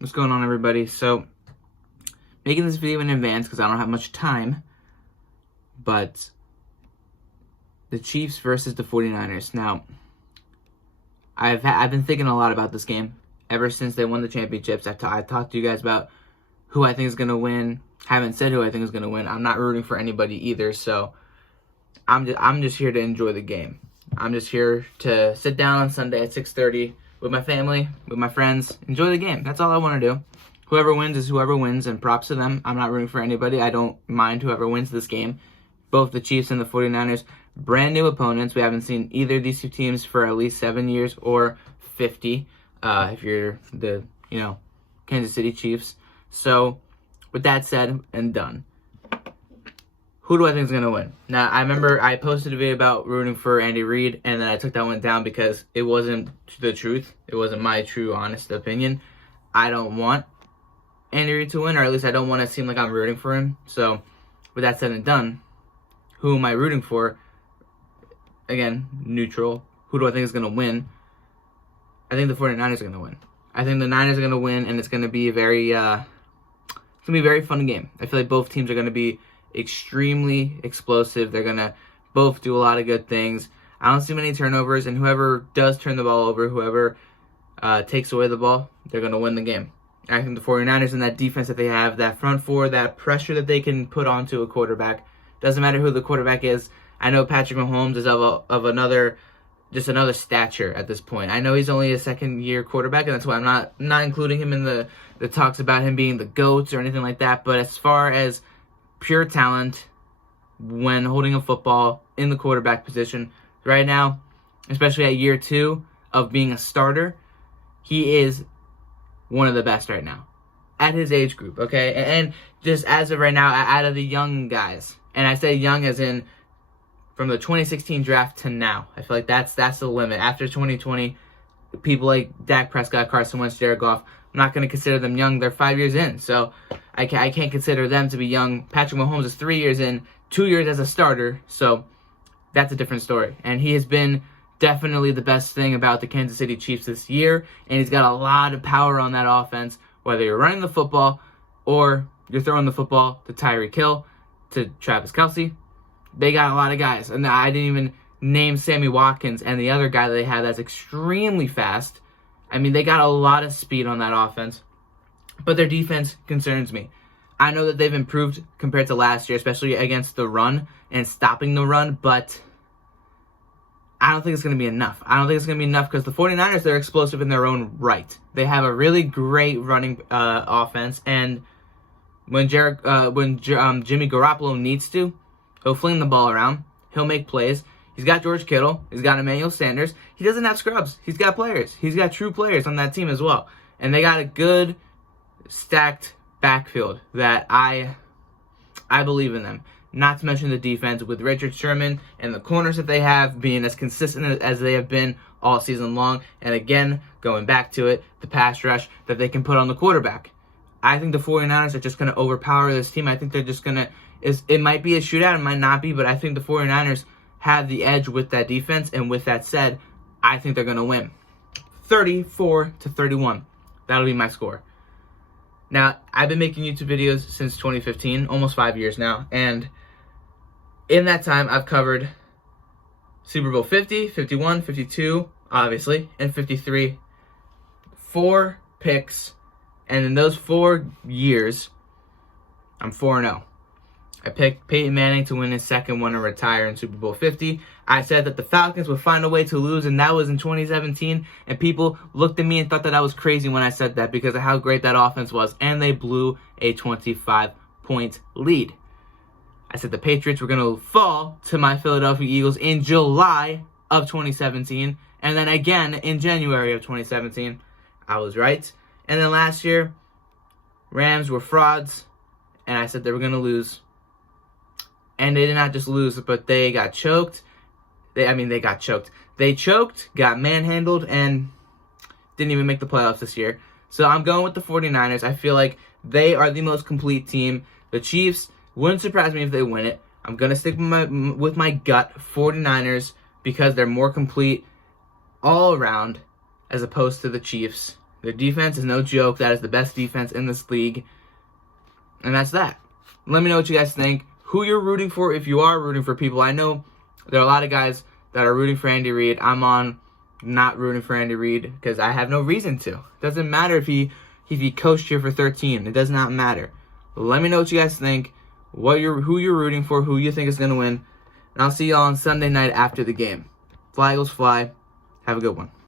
What's going on, everybody? So, making this video in advance because I don't have much time, but the Chiefs versus the 49ers. Now, I've been thinking a lot about this game ever since they won the championships. I talked to you guys about who I think is going to win. Haven't said who I think is going to win. I'm not rooting for anybody either, so I'm just here to enjoy the game. I'm just here to sit down on Sunday at 6:30 with my family, with my friends, enjoy the game. That's all I want to do. Whoever wins is whoever wins, and props to them. I'm not rooting for anybody. I don't mind whoever wins this game. Both the Chiefs and the 49ers, brand new opponents. We haven't seen either of these two teams for at least 7 years or 50, if you're the, Kansas City Chiefs. So, with that said and done, who do I think is going to win? Now, I remember I posted a video about rooting for Andy Reid, and then I took that one down because it wasn't the truth. It wasn't my true, honest opinion. I don't want Andy Reid to win, or at least I don't want to seem like I'm rooting for him. So, with that said and done, who am I rooting for? Again, neutral. Who do I think is going to win? I think the 49ers are going to win. I think the Niners are going to win, and it's going to be a very, fun game. I feel like both teams are going to be extremely explosive. They're going to both do a lot of good things. I don't see many turnovers, and whoever does turn the ball over, whoever takes away the ball, they're going to win the game. I think the 49ers and that defense that they have, that front four, that pressure that they can put onto a quarterback, doesn't matter who the quarterback is. I know Patrick Mahomes is of another stature at this point. I know he's only a second-year quarterback, and that's why I'm not including him in the talks about him being the GOAT or anything like that. But as far as pure talent when holding a football in the quarterback position right now, especially at year 2 of being a starter, he is one of the best right now at his age group, okay? And just as of right now, out of the young guys, and I say young as in from the 2016 draft to now, I feel like that's the limit. After 2020, people like Dak Prescott, Carson Wentz, Jared Goff, I'm not going to consider them young. They're 5 years in, so I can't consider them to be young. Patrick Mahomes is 3 years in, 2 years as a starter, so that's a different story. And he has been definitely the best thing about the Kansas City Chiefs this year, and he's got a lot of power on that offense, whether you're running the football or you're throwing the football to Tyreek Hill, to Travis Kelce. They got a lot of guys, and I didn't even name Sammy Watkins and the other guy that they have that's extremely fast. I mean, they got a lot of speed on that offense, but their defense concerns me. I know that they've improved compared to last year, especially against the run and stopping the run, but I don't think it's going to be enough. I don't think it's going to be enough because the 49ers, they're explosive in their own right. They have a really great running offense, and when Jimmy Garoppolo needs to, he'll fling the ball around. He'll make plays. He's got George Kittle. He's got Emmanuel Sanders. He doesn't have scrubs. He's got players. He's got true players on that team as well. And they got a good, stacked backfield that I believe in them. Not to mention the defense with Richard Sherman and the corners that they have being as consistent as they have been all season long. And again, going back to it, the pass rush that they can put on the quarterback. I think the 49ers are just going to overpower this team. I think they're just going to, it might be a shootout, it might not be, but I think the 49ers have the edge with that defense. And with that said, I think they're going to win 34-31. That'll be my score. Now, I've been making YouTube videos since 2015, almost 5 years now. And in that time, I've covered Super Bowl 50, 51, 52, obviously, and 53. 4 picks. And in those 4 years, I'm 4-0. I picked Peyton Manning to win his second one and retire in Super Bowl 50. I said that the Falcons would find a way to lose, and that was in 2017. And people looked at me and thought that I was crazy when I said that because of how great that offense was. And they blew a 25-point lead. I said the Patriots were going to fall to my Philadelphia Eagles in July of 2017. And then again in January of 2017. I was right. And then last year, Rams were frauds, and I said they were going to lose. And they did not just lose, but they got choked. They got choked. They choked, got manhandled, and didn't even make the playoffs this year. So I'm going with the 49ers. I feel like they are the most complete team. The Chiefs wouldn't surprise me if they win it. I'm going to stick with my gut, 49ers, because they're more complete all around as opposed to the Chiefs. Their defense is no joke. That is the best defense in this league. And that's that. Let me know what you guys think. Who you're rooting for if you are rooting for people. I know there are a lot of guys that are rooting for Andy Reid. I'm on not rooting for Andy Reid because I have no reason to. It doesn't matter if he coached here for 13. It does not matter. Let me know what you guys think. Who you're rooting for. Who you think is going to win. And I'll see y'all on Sunday night after the game. Fly Eagles fly. Have a good one.